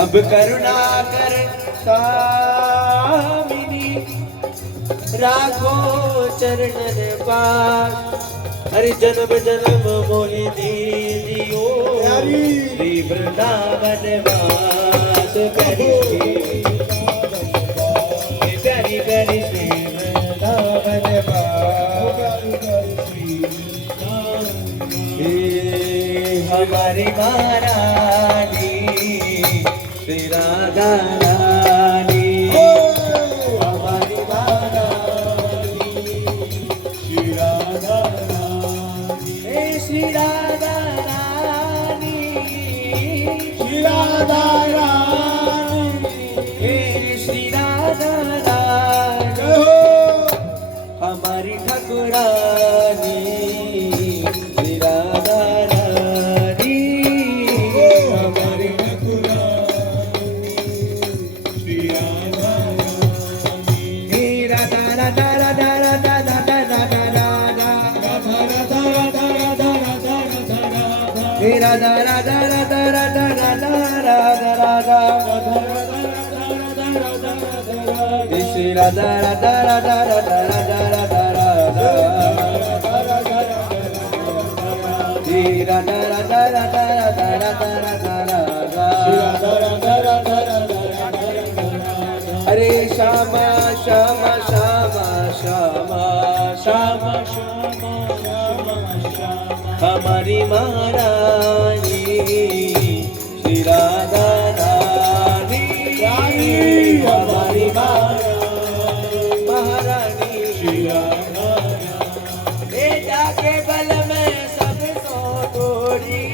अब करुणा कर स्वामिनी राखो चरणन पास। हरि जन्म जन्म मोहि दीजियो श्री वृंदावन वास। प्यारी प्यारी प्यारी श्री वृंदावन हमारी महारानी श्री राधा रानी। हमारी महारानी श्री राधा रानी। श्री राधा रानी श्री राधा रानी श्री राधा रानी हमारी ठाकुरानी श्री राधा रानी। हमारी ठाकुरानी श्री राधा रानी। राधा राधा राधा राधा राधा राधा राधा राधा राधा राधा राधा राधा राधा राधा राधा श्री राधा राधा राधा राधा राधा राधा राधा श्री राधा राधा राधा राधा राधा राधा राधा। हरे श्यामा श्यामा श्यामा श्यामा श्यामा श्यामा हमारी महारानी श्री राधा रानी। हमारी महारानी श्री राधा रानी। जाके बल में सब सो तोड़ी।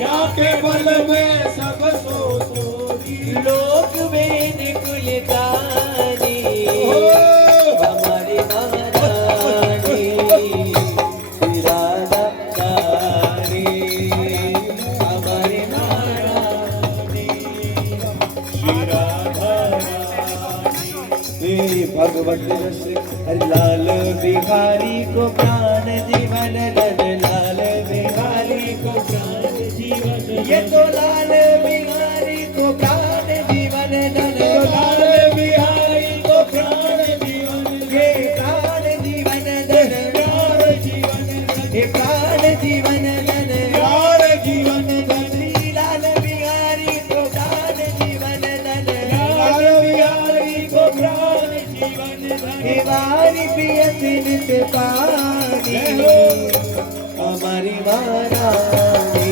जाके बल में सब सो तोड़ी। लोक वेद कुल दानी हमारी महारानी श्री राधा रानी। हमारी महारानी श्री राधा रानी। भगवत रस हरि लाल बिहारी को प्राण जीवन धन। लाल बिहारी को प्राण जीवन। ये तो लाल बिहारी को प्राण जीवन धन। लाल बिहारी को प्राण जीवन। ये प्राण जीवन धन। प्राण जीवन धन। ये प्राण जीवन धन। प्राण जीवन धन। श्री लाल बिहारी को प्राण जीवन धन। लाल बिहारी को प्राण जीवन धन। हे वारी पियत नित पानी हमारी महारानी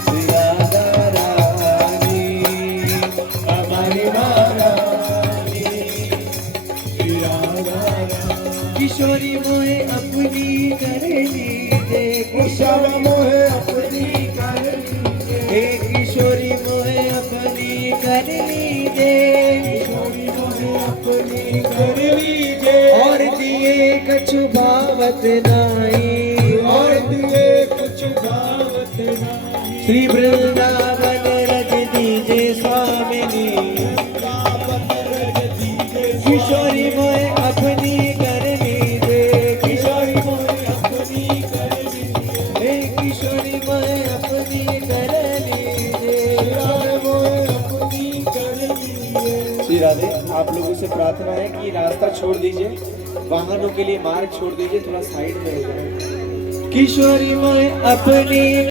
श्री राधा रानी। हमारी महारानी श्री राधा रानी। किशोरी मोहे अपनी कर लीजे। किशोर मोहे अपनी कर लीजे। हे किशोरी मोहे अपनी कर लीजे। किशोरी मोहे अपनी कर लीजे। और दिए कछु भावत नाई। और दिए कछु भावत नाई। श्री वृंदावन रज दीजे स्वामिनी। किशोरी मोहे अपनी कर लीजे। किशोरी मोहे अपनी कर लीजे। किशोरी मोहे अपनी कर लीजे। श्री राधे आप लोगों से प्रार्थना है कि रास्ता छोड़ दीजिए। वाहनों के लिए मार्ग छोड़ दीजिए। थोड़ा साइड में हो जाए। किशोरी मोहे अपनी